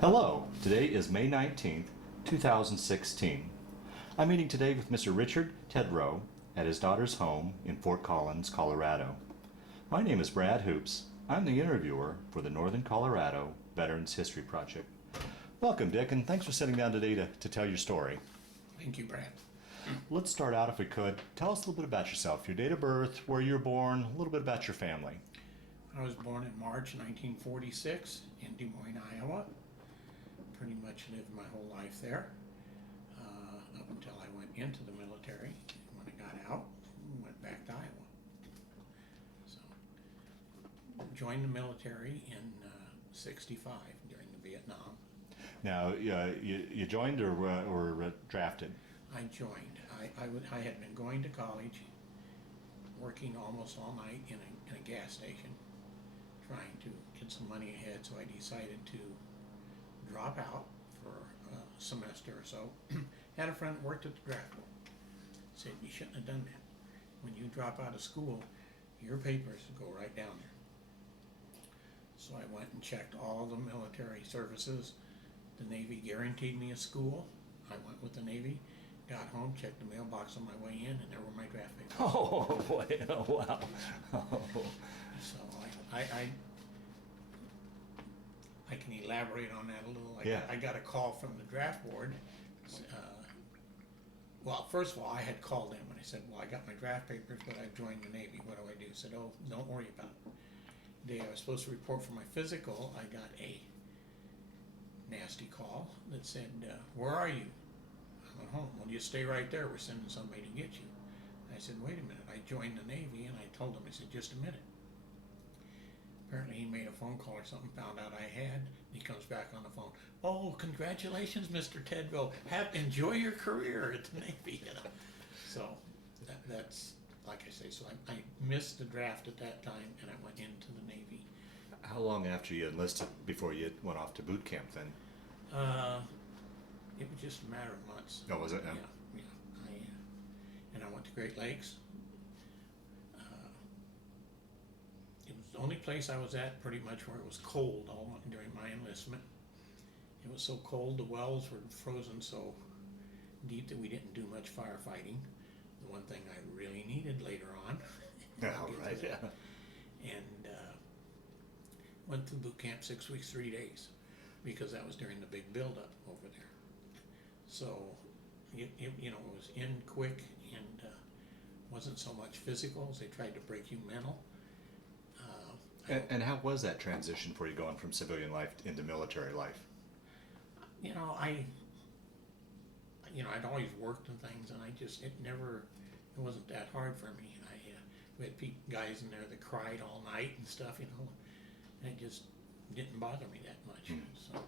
Hello, today is May 19th, 2016. I'm meeting today with Mr. Richard Tedrow at his daughter's home in Fort Collins, Colorado. My name is Brad Hoops. I'm the interviewer for the Northern Colorado Veterans History Project. Welcome, Dick, and thanks for sitting down today to tell your story. Thank you, Brad. Let's start out, if we could. Tell us a little bit about yourself, your date of birth, where you were born, a little bit about your family. I was born in March 1946 in Des Moines, Iowa. Pretty much lived my whole life there up until I went into the military. When I got out, went back to Iowa. So, joined the military in '65 during the Vietnam. Now, you joined or were drafted? I joined. I had been going to college, working almost all night in a gas station, trying to get some money ahead, so I decided to drop out for a semester or so. Had a friend that worked at the draft board. Said, you shouldn't have done that. When you drop out of school, your papers go right down there. So I went and checked all the military services. The Navy guaranteed me a school. I went with the Navy, got home, checked the mailbox on my way in, and there were my draft papers. Oh, boy. Oh, wow. Oh. So I can elaborate on that a little. Yeah. I got a call from the draft board. Well, first of all, I had called them and I said, well, I got my draft papers, but I've joined the Navy. What do I do? He said, oh, don't worry about it. The day I was supposed to report for my physical, I got a nasty call that said, where are you? I'm at home. Well, you stay right there. We're sending somebody to get you. I said, wait a minute. I joined the Navy, and I told him, I said, just a minute. Apparently he made a phone call or something, found out I had. He comes back on the phone. Oh, congratulations, Mr. Tedrow. Enjoy your career at the Navy. You know? So that's, like I say, so I missed the draft at that time, and I went into the Navy. How long after you enlisted before you went off to boot camp then? It was just a matter of months. Oh, was it? Yeah. And I went to Great Lakes. It was the only place I was at pretty much where it was cold all during my enlistment. It was so cold, the wells were frozen so deep that we didn't do much firefighting. The one thing I really needed later on. Yeah, right, yeah. And went through boot camp 6 weeks, 3 days, because that was during the big buildup over there. So, it was in quick and wasn't so much physical as they tried to break you mental. And how was that transition for you going from civilian life into military life? I'd always worked and things, and it wasn't that hard for me. We had guys in there that cried all night and stuff, and it just didn't bother me that much. So,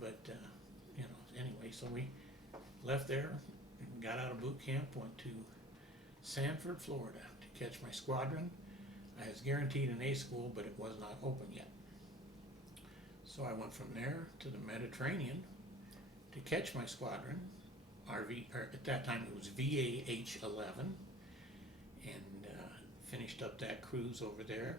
but anyway, so we left there, and got out of boot camp, went to Sanford, Florida to catch my squadron. I was guaranteed an A school, but it was not open yet. So I went from there to the Mediterranean to catch my squadron, at that time it was VAH-11, and finished up that cruise over there,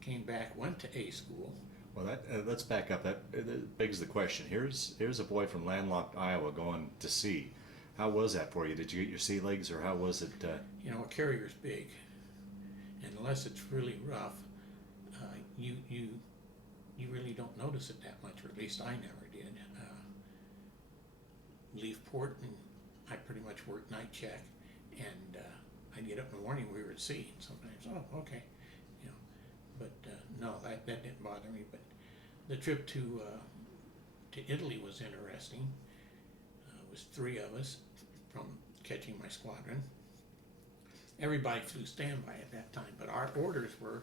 came back, went to A school. Well, let's back up. That begs the question. Here's a boy from landlocked Iowa going to sea. How was that for you? Did you get your sea legs, or how was it? A carrier's big, and unless it's really rough, you really don't notice it that much, or at least I never did. Leave port, and I pretty much worked night check, and I'd get up in the morning, we were at sea, and sometimes, oh, okay, but no, that didn't bother me. But the trip to Italy was interesting. It was 3 of us from catching my squadron. Everybody flew standby at that time, but our orders were,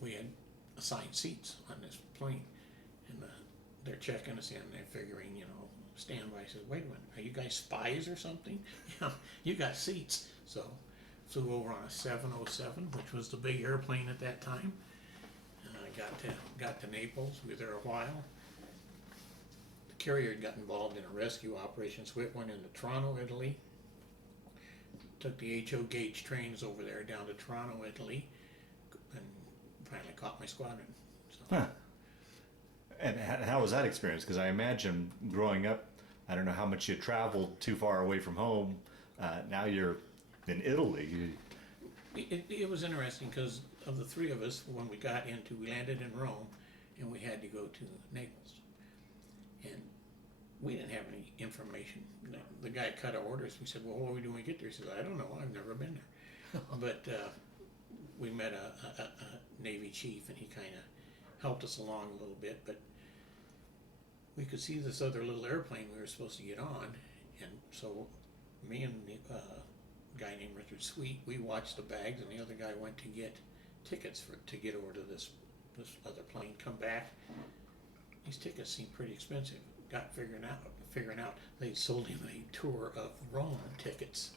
we had assigned seats on this plane, and they're checking us in, they're figuring, standby. Says, wait a minute, are you guys spies or something? You got seats. So flew over on a 707, which was the big airplane at that time. Got to Naples. We were there a while. The carrier had got involved in a rescue operation, so it went into Toronto, Italy. Took the HO gauge trains over there down to Toronto, Italy, and finally caught my squadron. So. Huh. And how was that experience? Because I imagine growing up, I don't know how much you traveled too far away from home. Now you're in Italy. It was interesting because of the three of us, when we landed in Rome, and we had to go to Naples. And we didn't have any information. The guy cut our orders. We said, well, what are we doing when we get there? He said, I don't know. I've never been there. But we met a Navy chief, and he kind of helped us along a little bit. But we could see this other little airplane we were supposed to get on. And so me and the guy named Richard Sweet, we watched the bags, and the other guy went to get tickets to get over to this other plane, come back. These tickets seemed pretty expensive. Figuring out they sold him a tour of Rome tickets.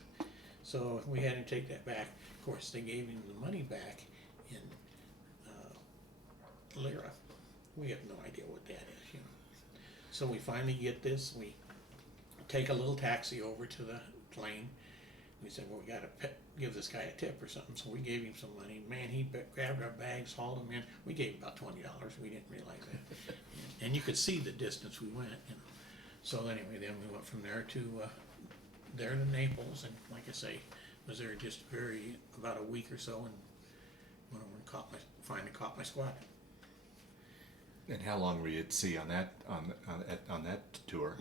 So we had to take that back. Of course, they gave him the money back in lira. We have no idea what that is, you know. So we finally get this. We take a little taxi over to the plane. We said, well, we got to give this guy a tip or something. So we gave him some money. Man, he grabbed our bags, hauled them in. We gave him about $20. We didn't realize that. And you could see the distance we went, you know. So anyway, then we went from there to Naples, and like I say, was there just about a week or so, and went over and finally caught my squadron. And how long were you at sea on that tour?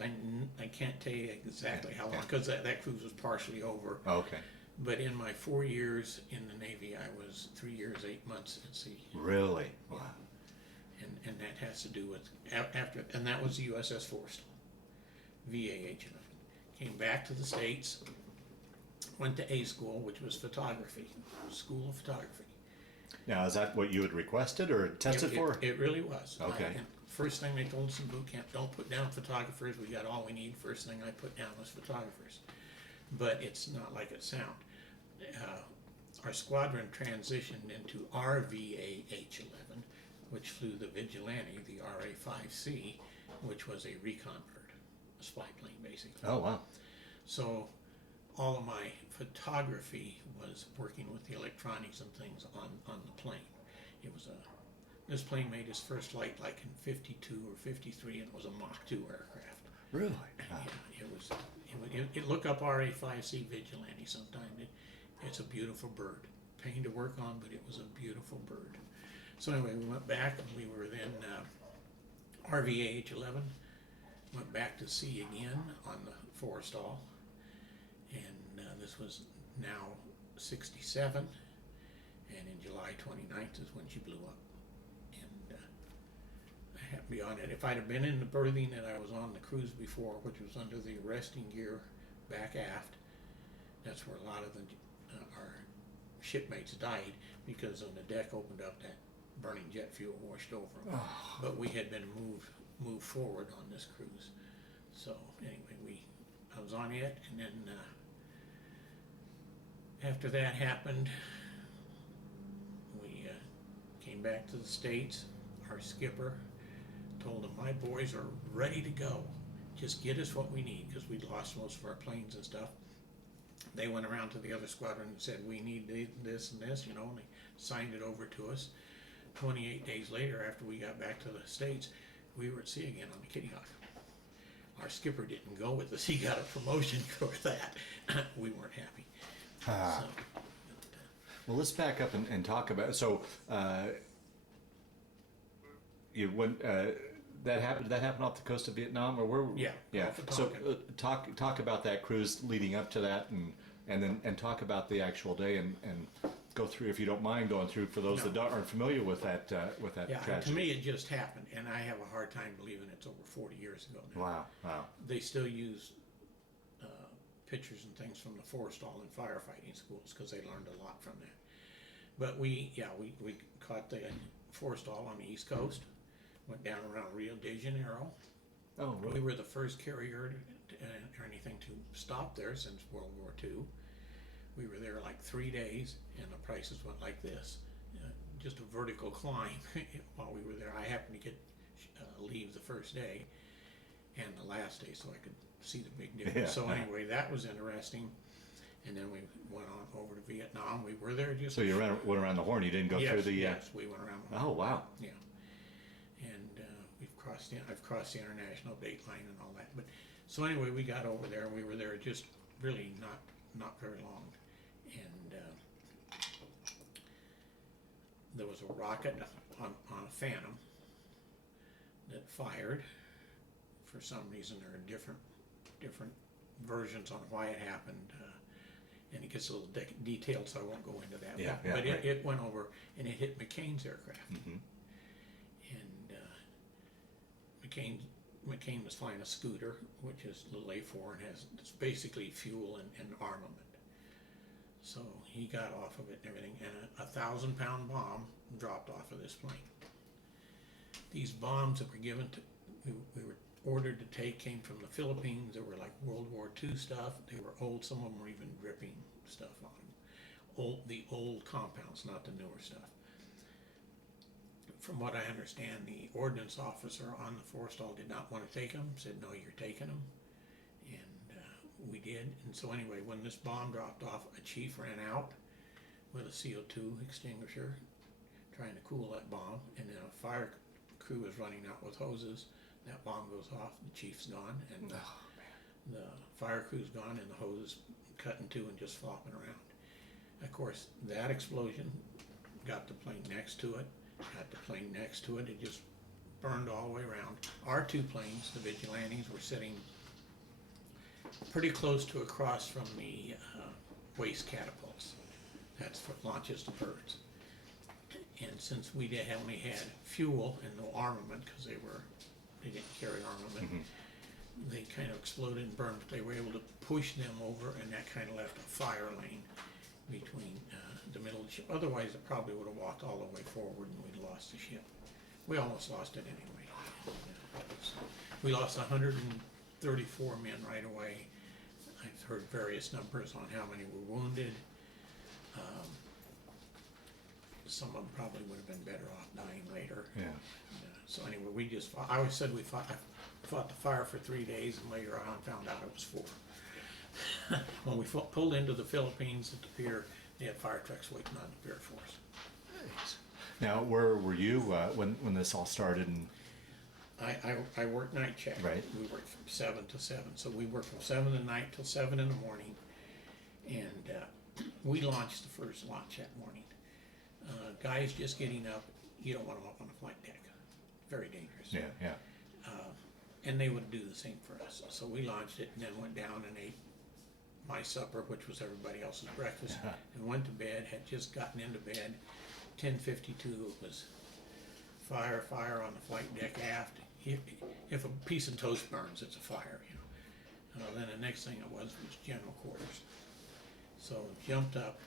I can't tell you exactly how long, because that cruise was partially over. Oh, okay. But in my 4 years in the Navy, I was 3 years, 8 months at sea. Really? Wow. And that has to do with and that was the USS Forrestal, VAH-11. Came back to the States, went to A school, which was photography, School of Photography. Now, is that what you had requested or tested for? It really was. Okay. First thing they told us in boot camp, don't put down photographers. We got all we need. First thing I put down was photographers. But it's not like it sounds. Our squadron transitioned into RV AH-11, which flew the Vigilante, the RA-5C, which was a recon bird, a spy plane basically. Oh, wow. So all of my photography was working with the electronics and things on the plane. It was this plane made its first flight like in 52 or 53, and it was a Mach 2 aircraft. Really? Wow. Yeah, it look up RA-5C Vigilante sometime. It's a beautiful bird. Pain to work on, but it was a beautiful bird. So anyway, we went back, and we were then RV AH-11, went back to sea again on the Forrestal, and this was now 67, and in July 29th is when she blew up. And I happened to be on it. If I'd have been in the berthing that I was on the cruise before, which was under the arresting gear back aft, that's where a lot of our shipmates died, because when the deck opened up, that burning jet fuel washed over them. Oh. But we had been moved forward on this cruise. So anyway, I was on it, and then after that happened, we came back to the States. Our skipper told them, my boys are ready to go. Just get us what we need, because we'd lost most of our planes and stuff. They went around to the other squadron and said, we need this and this, you know, and they signed it over to us. 28 days later, after we got back to the States, we were at sea again on the Kitty Hawk. Our skipper didn't go with us. He got a promotion for that. We weren't happy. So, well, let's back up and talk about, so you went, that happened off the coast of Vietnam, or where? Yeah. So talk about that cruise leading up to that, and then talk about the actual day, and go through, if you don't mind going through, for those that aren't familiar with that tragedy. To me it just happened, and I have a hard time believing it's over 40 years ago now. Wow. They still use pictures and things from the Forrestal in firefighting schools, because they learned a lot from that. But we caught the Forrestal on the East Coast, went down around Rio de Janeiro. Oh, really? We were the first carrier or anything to stop there since World War II. We were there like 3 days, and the prices went like this. Just a vertical climb while we were there. I happened to get leave the first day and the last day, so I could see the big difference. So anyway, that was interesting. And then we went on over to Vietnam. We were there just... So you went around the Horn, you didn't go through the... Yes, we went around the Horn. Oh, wow. Yeah. I've crossed the international date line and all that. But so anyway, we got over there. We were there just really not very long, and there was a rocket on a Phantom that fired. For some reason, there are different versions on why it happened, and it gets a little detailed, so I won't go into that. Yeah, but right. it went over and it hit McCain's aircraft. Mm-hmm. And McCain was flying a scooter, which is little A4 and it's basically fuel and armament. So he got off of it and everything, and a 1,000-pound bomb dropped off of this plane. These bombs that were given to, we were ordered to take, came from the Philippines. They were like World War II stuff. They were old. Some of them were even dripping stuff on them. The old compounds, not the newer stuff. From what I understand, the ordnance officer on the Forrestal did not want to take them, said, no, you're taking them. And we did. And so anyway, when this bomb dropped off, a chief ran out with a CO2 extinguisher trying to cool that bomb. And then a fire crew was running out with hoses. That bomb goes off, the chief's gone, and the fire crew's gone, and the hose is cut in two and just flopping around. Of course, that explosion got the plane next to it, it just burned all the way around. Our two planes, the Vigilantes, were sitting pretty close to across from the waste catapults. That's what launches the birds. And since we only had fuel and no armament, because they didn't carry armament, Mm-hmm. they kind of exploded and burned, but they were able to push them over, and that kind of left a fire lane between the middle of the ship. Otherwise, it probably would have walked all the way forward and we'd lost the ship. We almost lost it anyway. We lost 134 men right away. I've heard various numbers on how many were wounded. Some of them probably would have been better off dying later. Yeah. So anyway, we just fought. I always said I fought the fire for 3 days, and later on found out it was 4. When we pulled into the Philippines at the pier, they had fire trucks waiting on the pier for us. Now, where were you when this all started? And I worked night check. Right. We worked from 7 to 7. So we worked from 7 at night till 7 in the morning, and we launched the first launch that morning. Guys just getting up, you don't want them up on the flight deck. Very dangerous. yeah. And they would do the same for us. So we launched it and then went down and ate my supper, which was everybody else's breakfast, and went to bed, had just gotten into bed. 10:52, it was fire on the flight deck aft. If a piece of toast burns, it's a fire, you know. Then the next thing it was general quarters. So jumped up.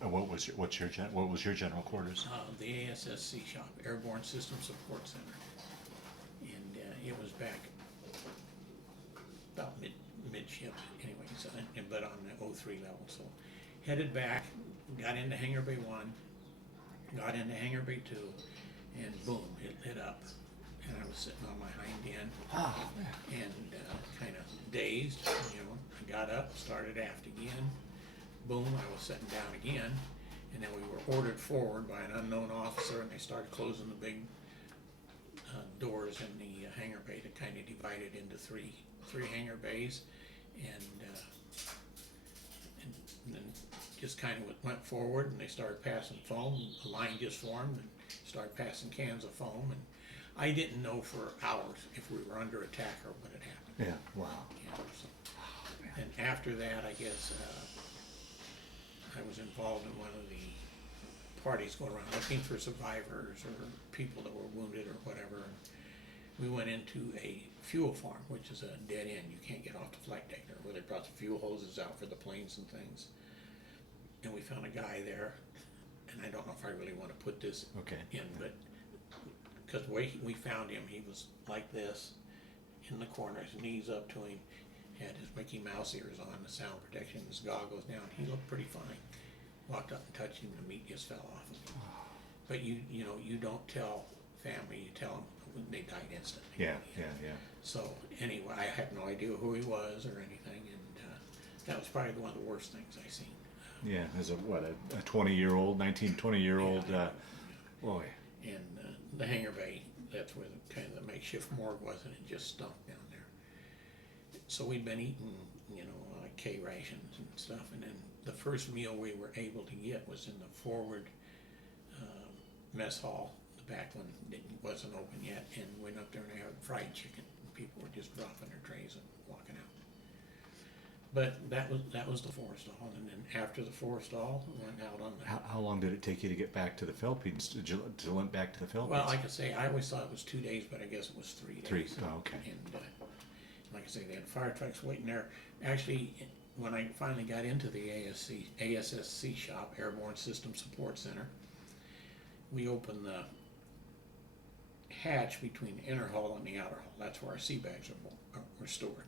What was your general quarters? The ASSC shop, Airborne System Support Center, and it was back about midship anyway. So, but on the 03 level. So headed back, got into Hangar Bay 1, got into Hangar Bay 2, and boom, it lit up, and I was sitting on my hind end, and kind of dazed. You know, I got up, started aft again. Boom, I was sitting down again, and then we were ordered forward by an unknown officer, and they started closing the big doors in the hangar bay that kind of divided into three hangar bays, and then just kind of went forward, and they started passing foam. A line just formed and started passing cans of foam, and I didn't know for hours if we were under attack or what had happened. Yeah. Wow. You know, so. And after that, I guess I was involved in one of the parties going around looking for survivors or people that were wounded or whatever. And we went into a fuel farm, which is a dead end. You can't get off the flight deck there, where they brought the fuel hoses out for the planes and things. And we found a guy there, and I don't know if I really want to put this in, but because the way we found him, he was like this in the corner, his knees up to him, had his Mickey Mouse ears on, the sound protection, his goggles down. He looked pretty fine. Walked up and touched him, the meat just fell off of him. But you know, you don't tell family, you tell them when they died instantly. Yeah. So anyway, I had no idea who he was or anything, and that was probably one of the worst things I seen. Yeah, as a 20-year-old, 19, 20-year-old boy. And the hangar bay, that's where the makeshift morgue was, and it just stunk down there. So we'd been eating, like K rations and stuff, and then the first meal we were able to get was in the forward mess hall. The back one wasn't open yet, and went up there and they had fried chicken. And people were just dropping their trays and walking out. But that was the Forrestal, and then after the Forrestal, we went out on the. How long did it take you to get back to the Philippines? Did you went back to the Philippines? Well, like I say, I always thought it was 2 days, but I guess it was 3 days. 3. Oh, okay. And like I say, they had fire trucks waiting there. Actually, when I finally got into the ASSC shop, Airborne System Support Center, we opened the hatch between the inner hull and the outer hull. That's where our sea bags were stored.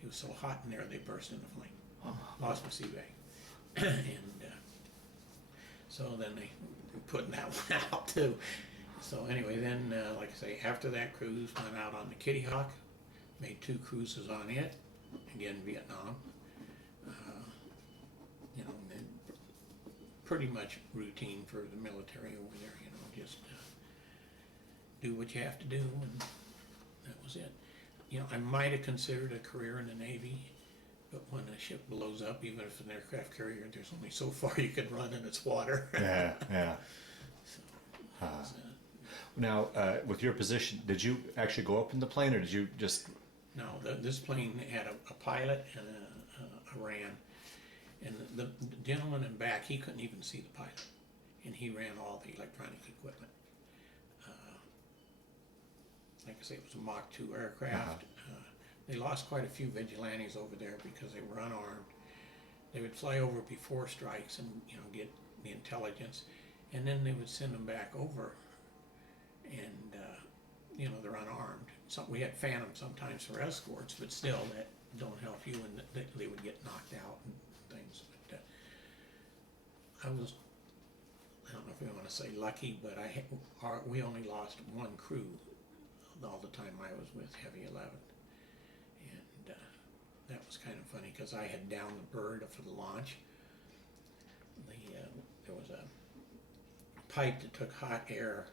It was so hot in there they burst into flame. Oh. Lost my sea bag. And so then they were putting that one out too. So anyway, then like I say, after that cruise, went out on the Kitty Hawk, made 2 cruises on it, again Vietnam. And then pretty much routine for the military over there, just do what you have to do, and that was it. I might have considered a career in the Navy, but when a ship blows up, even if it's an aircraft carrier, there's only so far you can run in its water. Yeah. So, that was it. Now, with your position, did you actually go up in the plane, or did you just? No, this plane had a pilot and a ran, and the gentleman in back, he couldn't even see the pilot, and he ran all the electronic equipment. Like I say, it was a Mach 2 aircraft. They lost quite a few vigilantes over there because they were unarmed. They would fly over before strikes and get the intelligence, and then they would send them back over, and they're unarmed. So we had Phantom sometimes for escorts, but still that don't help you, and they would get knocked out and things. But I don't know if we want to say lucky, but we only lost 1 crew all the time I was with Heavy 11, and that was kind of funny because I had downed the bird for the launch. There was a pipe that took hot air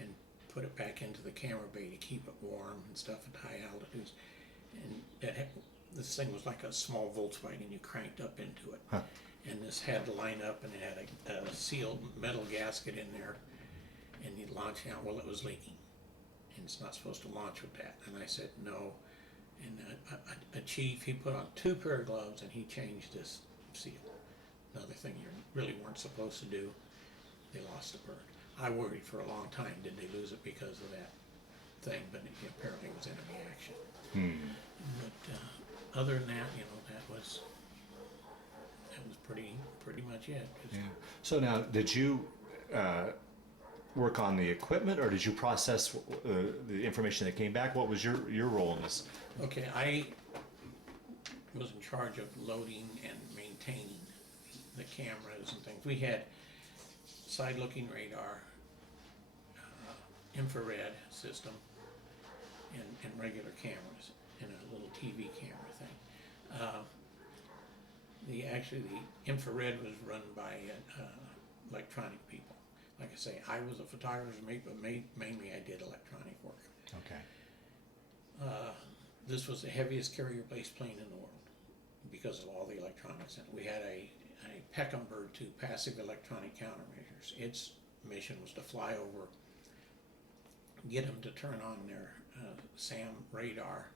and put it back into the camera bay to keep it warm and stuff at high altitudes, and this thing was like a small Volkswagen. You cranked up into it, and this had to line up, and it had a sealed metal gasket in there, and you launch out. Well, it was leaking, and it's not supposed to launch with that. And I said no, and a chief, he put on 2 pair of gloves and he changed this seal. Another thing you really weren't supposed to do. They lost the bird. I worried for a long time, did they lose it because of that thing, but apparently it was enemy action. But other than that, that was pretty much it. Yeah. So now, did you work on the equipment, or did you process the information that came back? What was your role in this? Okay, I was in charge of loading and maintaining the cameras and things. We had side-looking radar, infrared system, and regular cameras, and a little TV camera thing. The infrared was run by electronic people. Like I say, I was a photographer, but mainly I did electronic work. Okay. This was the heaviest carrier-based plane in the world because of all the electronics in it. We had a Peckham Bird 2 passive electronic countermeasures. Its mission was to fly over, get them to turn on their SAM radar,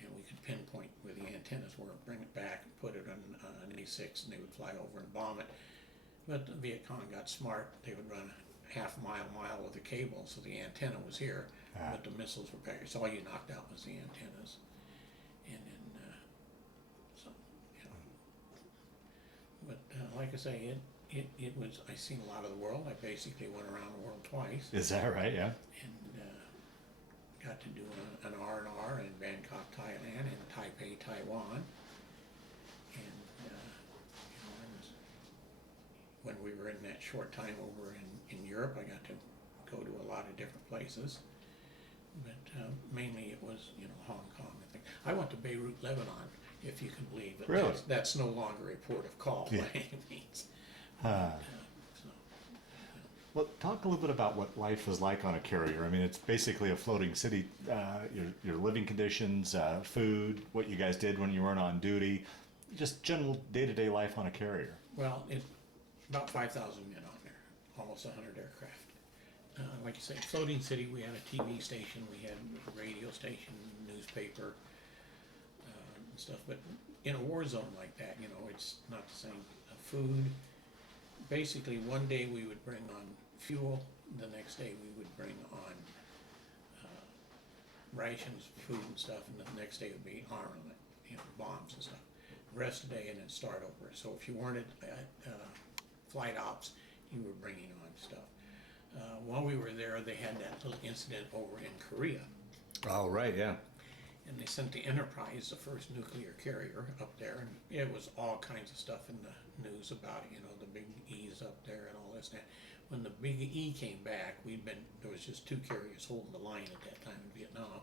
and we could pinpoint where the antennas were, bring it back, put it on an A6, and they would fly over and bomb it. But the Viet Cong got smart. They would run a half-mile of the cable, so the antenna was here, but the missiles were back. So all you knocked out was the antennas. And then, but like I say, it was, I seen a lot of the world. I basically went around the world twice. Is that right? Yeah. And got to do an R&R in Bangkok, Thailand, and Taipei, Taiwan. And when we were in that short time over in Europe, I got to go to a lot of different places. But mainly it was, Hong Kong. I went to Beirut, Lebanon, if you can believe it. Really? That's no longer a port of call by any means. Well, talk a little bit about what life is like on a carrier. I mean, it's basically a floating city. Your living conditions, food, what you guys did when you weren't on duty, just general day-to-day life on a carrier. Well, it's about 5,000 men on there, almost 100 aircraft. Like you say, floating city, we had a TV station, we had a radio station, newspaper, and stuff. But in a war zone like that, you know, it's not the same. Food, basically one day we would bring on fuel, the next day we would bring on rations, food and stuff, and the next day would be armament, you know, bombs and stuff. Rest of the day and then start over. So if you weren't at flight ops, you were bringing on stuff. While we were there, they had that little incident over in Korea. Oh, right, yeah. And they sent the Enterprise, the first nuclear carrier, up there, and it was all kinds of stuff in the news about it, you know, the big E's up there and all this and that. When the big E came back, there was just 2 carriers holding the line at that time in Vietnam.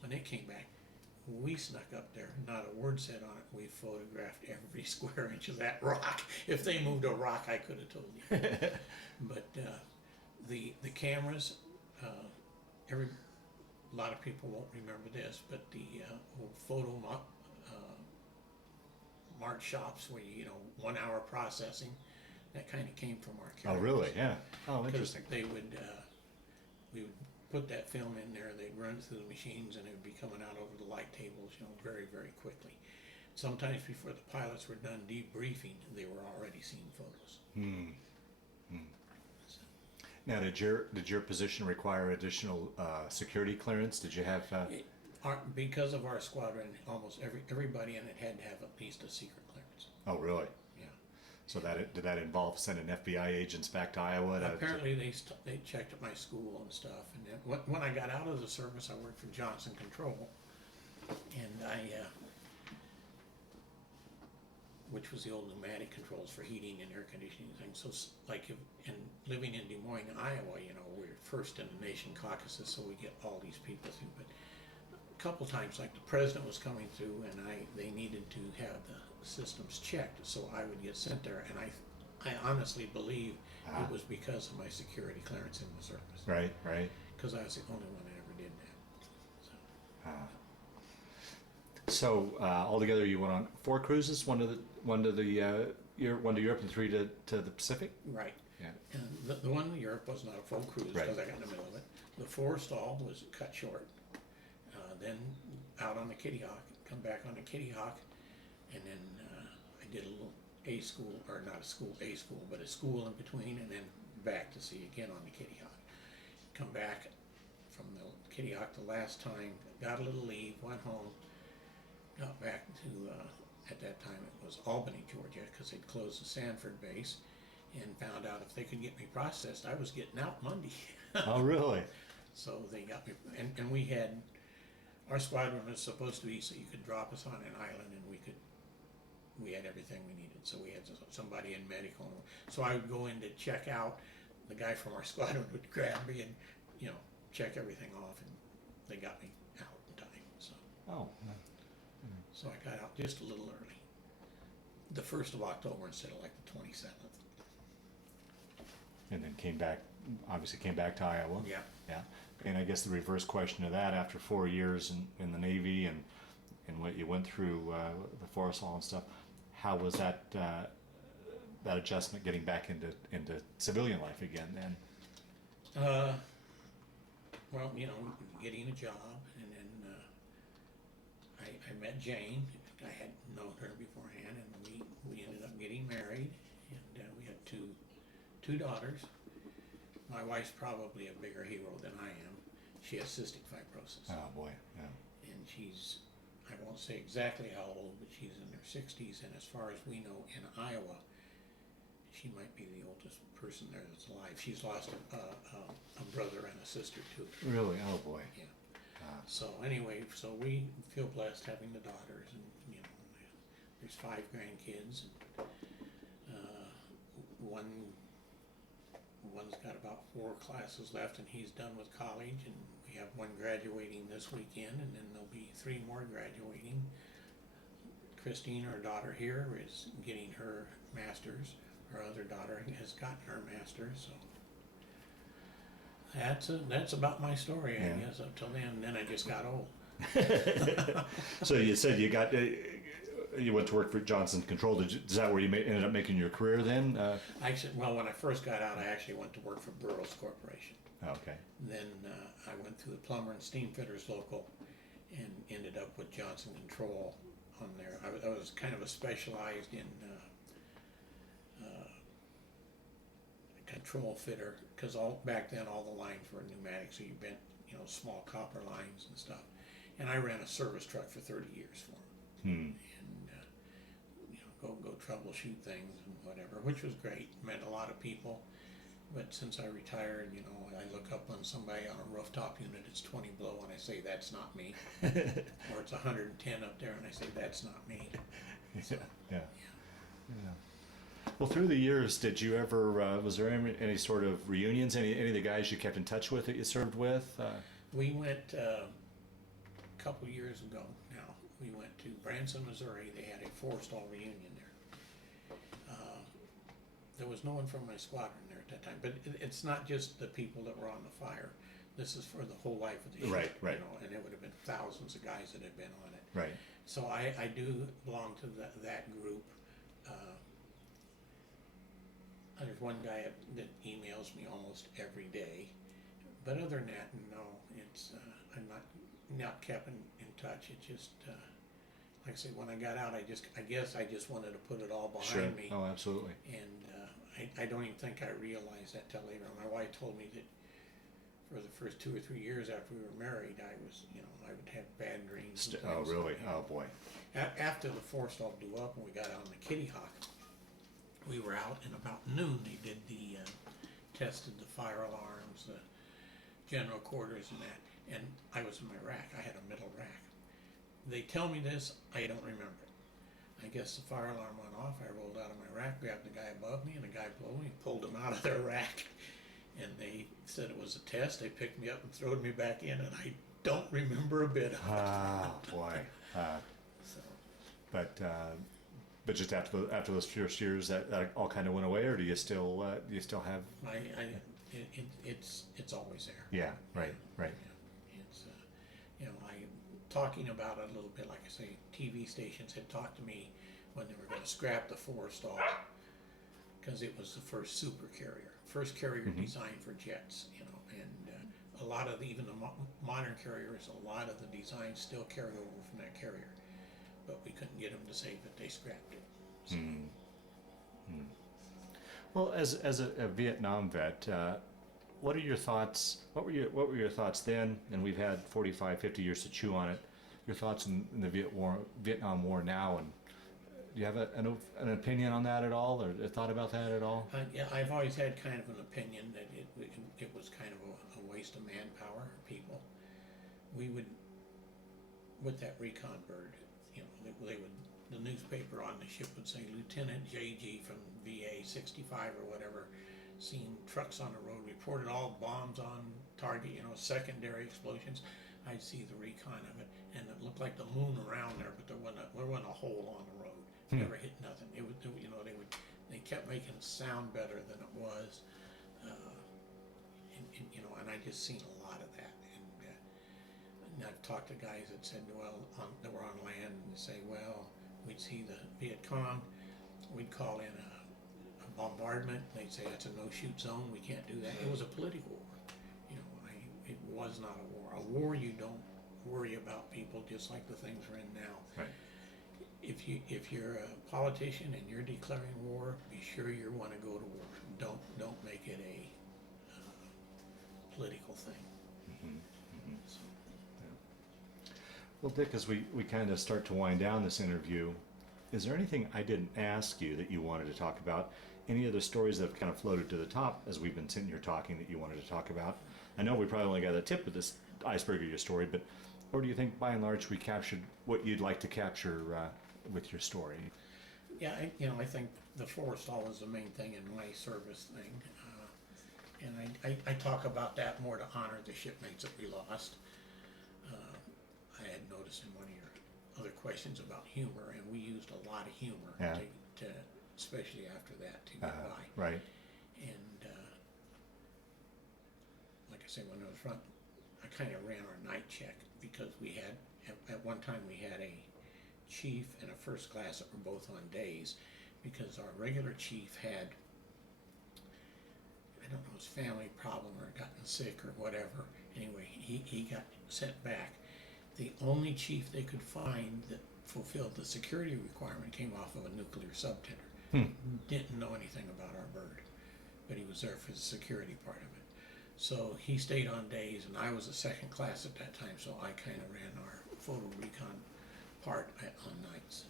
When it came back, we snuck up there, not a word said on it. We photographed every square inch of that rock. If they moved a rock, I could have told you. But the cameras, a lot of people won't remember this, but the old photo mark shops where you know 1 hour processing, that kind of came from our carriers. Oh, really? Yeah. Oh, interesting. They would, we would put that film in there, they'd run it through the machines, and it would be coming out over the light tables, you know, very, very quickly. Sometimes before the pilots were done debriefing, they were already seeing photos. So, Now, did your position require additional security clearance? Did you have? because of our squadron, almost everybody in it had to have at least a secret clearance. Oh, really? Yeah. So did that involve sending FBI agents back to Iowa? Apparently, they checked at my school and stuff. And then when I got out of the service, I worked for Johnson Control, and which was the old pneumatic controls for heating and air conditioning and things. So, living in Des Moines, Iowa, you know, we're first in the nation caucuses, so we get all these people through. But a couple times, like the president was coming through, and they needed to have the systems checked, so I would get sent there, and I honestly believe it was because of my security clearance in the service. Right. Because I was the only one that ever did that. So altogether, you went on 4 cruises, one to Europe and 3 to the Pacific. Right. Yeah. And the one in Europe was not a full cruise because Right. I got in the middle of it. The Forrestal was cut short. Then out on the Kitty Hawk, come back on the Kitty Hawk, and then I did a little A school, or not a school, but a school in between, and then back to sea again on the Kitty Hawk. Come back from the Kitty Hawk the last time, got a little leave, went home, got back to, at that time it was Albany, Georgia, because they'd closed the Sanford base, and found out if they could get me processed, I was getting out Monday. Oh, really? So they got me, and we had, our squadron was supposed to be so you could drop us on an island, and we had everything we needed. So we had somebody in medical. So I would go in to check out. The guy from our squadron would grab me and, you know, check everything off, and they got me out in time. So. Oh. So I got out just a little early, the 1st of October instead of like the 27th. And then came back to Iowa. Yeah. Yeah. And I guess the reverse question to that, after 4 years in the Navy and what you went through the Forrestal and stuff, how was that adjustment getting back into civilian life again then? Well, you know, getting a job, and then I met Jane. I had known her beforehand, and we ended up getting married, and we had two daughters. My wife's probably a bigger hero than I am. She has cystic fibrosis. Oh boy, yeah. And she's, I won't say exactly how old, but she's in her 60s, and as far as we know in Iowa, she might be the oldest person there that's alive. She's lost a brother and a sister too. Really? Oh boy. Yeah. So anyway, so we feel blessed having the daughters, and you know, there's 5 grandkids, and one's got about 4 classes left, and he's done with college, and we have one graduating this weekend, and then there'll be 3 more graduating. Christine, our daughter here, is getting her master's. Our other daughter has gotten her master's, so That's about my story, I Yeah. guess, up till then. And then I just got old. So you said you went to work for Johnson Control. Is that where you ended up making your career then? Well, when I first got out, I actually went to work for Burrows Corporation. Okay. Then I went through the plumber and steam fitters local, and ended up with Johnson Control on there. I was kind of specialized in control fitter, because back then all the lines were pneumatic, so you bent small copper lines and stuff. And I ran a service truck for 30 years for them, and go troubleshoot things and whatever, which was great. Met a lot of people. But since I retired, I look up on somebody on a rooftop unit, it's 20 below, and I say, that's not me. Or it's 110 up there, and I say, that's not me. So, Yeah. Well, through the years, did you ever, was there any sort of reunions, any of the guys you kept in touch with that you served with? We went, a couple years ago now, we went to Branson, Missouri. They had a Forrestal reunion there. There was no one from my squadron there at that time, but it's not just the people that were on the fire. This is for the whole life of the ship. Right. And it would have been thousands of guys that had been on it. Right. So I do belong to that group. There's one guy that emails me almost every day, but other than that, no, it's I'm not kept in touch. It just like I say, when I got out, I guess I just wanted to put it all behind me. Oh, absolutely. And I don't even think I realized that till later. My wife told me that for the first 2 or 3 years after we were married, I would have bad dreams. Oh, really? Oh, boy. After the Forrestal blew up and we got on the Kitty Hawk, we were out, and about noon they did tested the fire alarms, the general quarters and that, and I was in my rack. I had a middle rack. They tell me this, I don't remember it. I guess the fire alarm went off. I rolled out of my rack, grabbed the guy above me and the guy below me, pulled him out of their rack, and they said it was a test. They picked me up and threw me back in, and I don't remember a bit of it. Oh, boy. So. But just after those first years, that all kind of went away, or do you still have? It's always there. Yeah. Right. Yeah, it's talking about it a little bit. Like I say, TV stations had talked to me when they were going to scrap the Forrestal, because it was the first super carrier, first carrier designed for jets. And a lot of even the modern carriers, a lot of the designs still carry over from that carrier. But we couldn't get them to say that they scrapped it. So. Well, as a Vietnam vet, what are your thoughts? What were your thoughts then? And we've had 45, 50 years to chew on it. Your thoughts in the Vietnam War now, and do you have an opinion on that at all, or a thought about that at all? Yeah, I've always had kind of an opinion that it was kind of a waste of manpower, people. We would, with that recon bird, the newspaper on the ship would say Lieutenant JG from VA 65 or whatever, seen trucks on the road, reported all bombs on target, secondary explosions. I'd see the recon of it, and it looked like the moon around there, but there wasn't a hole on the road. Never hit nothing. They kept making it sound better than it was, and I just seen a lot of that. And I've talked to guys that said, that were on land, and they say, we'd see the Viet Cong, we'd call in a bombardment, they'd say that's a no-shoot zone, we can't do that. It was a political war. It was not a war. A war, you don't worry about people, just like the things we're in now. Right. If you're a politician and you're declaring war, be sure you want to go to war. Don't make it a political thing. So. Well, Dick, as we kind of start to wind down this interview, is there anything I didn't ask you that you wanted to talk about? Any other stories that have kind of floated to the top as we've been sitting here talking that you wanted to talk about? I know we probably only got the tip of this iceberg of your story, but or do you think by and large we captured what you'd like to capture with your story? Yeah, I think the Forrestal is the main thing in my service thing, and I talk about that more to honor the shipmates that we lost. I had noticed in one of your other questions about humor, and we used a lot of humor to especially after that, to get by. Right. And like I say, when I was front, I kind of ran our night check because we had, at one time, we had a chief and a first class that were both on days because our regular chief had, I don't know, his family problem or gotten sick or whatever. Anyway, he got sent back. The only chief they could find that fulfilled the security requirement came off of a nuclear subtender. Didn't know anything about our bird, but he was there for the security part of it. So he stayed on days, and I was a second class at that time, so I kind of ran our photo recon part on nights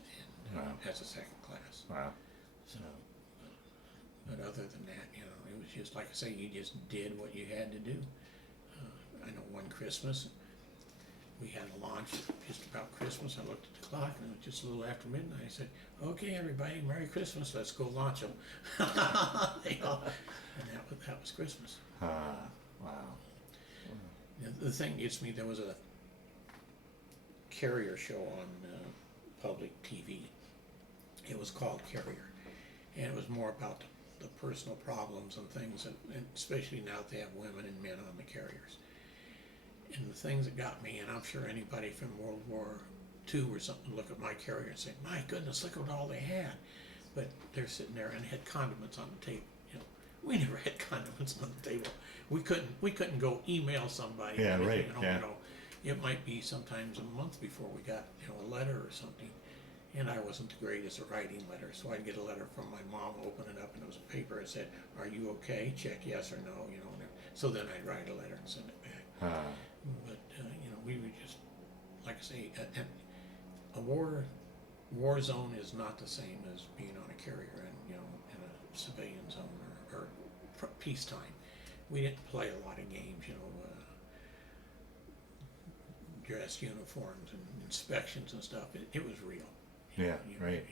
and as a second class. Wow. So, but other than that, you know, it was just like I say, you just did what you had to do. I know one Christmas, we had a launch just about Christmas. I looked at the clock and it was just a little after midnight. I said, "Okay, everybody, Merry Christmas. Let's go launch them." You know, and that was Christmas. Wow. The thing gets me, there was a carrier show on public TV. It was called Carrier, and it was more about the personal problems and things, and especially now that they have women and men on the carriers. And the things that got me, and I'm sure anybody from World War II or something look at my carrier and say, "My goodness, look at all they had." But they're sitting there and had condiments on the table. You know, we never had condiments on the table. We couldn't go email somebody. Yeah, right. You know, Yeah. you know, it might be sometimes a month before we got, you know, a letter or something. And I wasn't the greatest at writing letters, so I'd get a letter from my mom, open it up, and it was a paper that said, "Are you okay? Check yes or no," you know. So then I'd write a letter and send it back. But you know, we were just, like I say, a war zone is not the same as being on a carrier and, you know, in a civilian zone or peacetime. We didn't play a lot of games, you know, dress uniforms and inspections and stuff. It was real. Yeah, You know, right.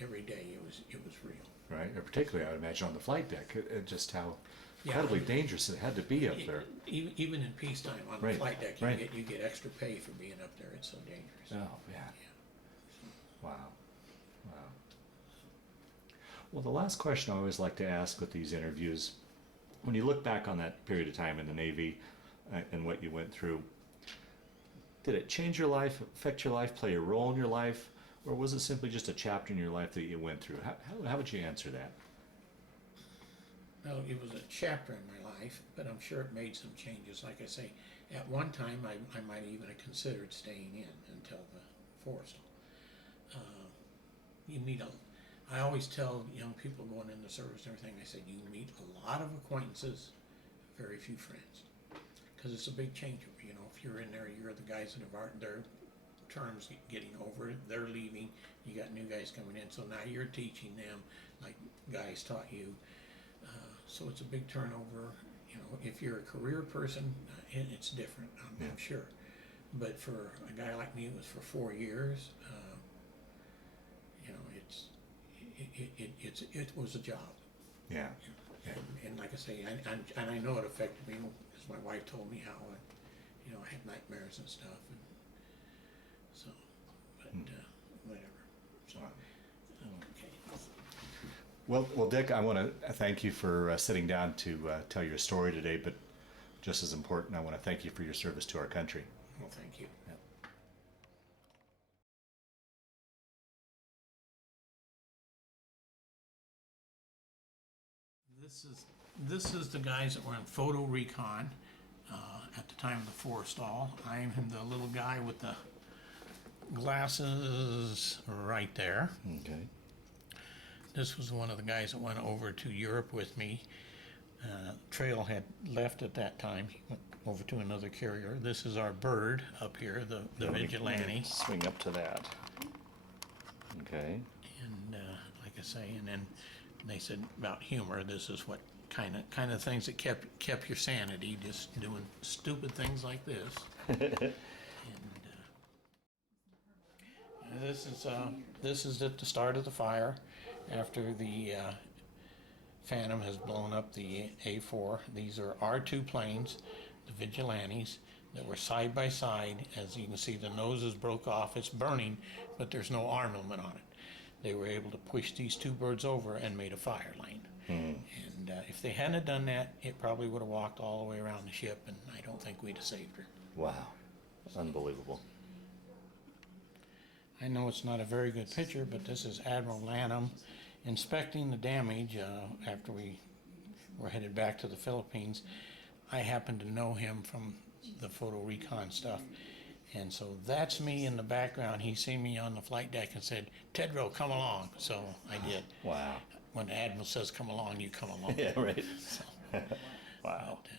Every day it was real. Right, or particularly I would imagine on the flight deck, just how incredibly dangerous it had to be up there. Even in peacetime on the Right, flight deck, right. you get extra pay for being up there. It's so dangerous. Oh, yeah. Wow. Well, the last question I always like to ask with these interviews, when you look back on that period of time in the Navy and what you went through, did it change your life, affect your life, play a role in your life, or was it simply just a chapter in your life that you went through? How would you answer that? No, it was a chapter in my life, but I'm sure it made some changes. Like I say, at one time I might even have considered staying in until the Forrestal. I always tell young people going into service and everything, I said, you meet a lot of acquaintances, very few friends. Because it's a big change. You know, if you're in there, you're the guys that have their terms getting over, they're leaving, you got new guys coming in, so now you're teaching them like guys taught you. So it's a big turnover. You know, if you're a career person, it's different, I'm sure. But for a guy like me, it was for 4 years. You know, it was a job. Yeah. And like I say, and I know it affected me, because my wife told me how I had nightmares and stuff, and so, but whatever. So, okay. Well, Dick, I want to thank you for sitting down to tell your story today, but just as important, I want to thank you for your service to our country. Well, thank you. This is the guys that were in photo recon at the time of the Forrestal. I am the little guy with the glasses right there. Okay. This was one of the guys that went over to Europe with me. Trail had left at that time. He went over to another carrier. This is our bird up here, the Vigilante. Swing up to that. Okay. And like I say, and then they said about humor, this is what kind of things that kept your sanity, just doing stupid things like this. And this is at the start of the fire, after the Phantom has blown up the A4. These are R2 planes, the Vigilantes, that were side by side. As you can see, the noses broke off. It's burning, but there's no armament on it. They were able to push these two birds over and made a fire lane. And if they hadn't have done that, it probably would have walked all the way around the ship, and I don't think we'd have saved her. Wow. Unbelievable. I know it's not a very good picture, but this is Admiral Lanham inspecting the damage after we were headed back to the Philippines. I happen to know him from the photo recon stuff. And so that's me in the background. He seen me on the flight deck and said, "Tedrow, come along." So I did. Wow. When the Admiral says come along, you come along. Yeah, right. So, Wow. but,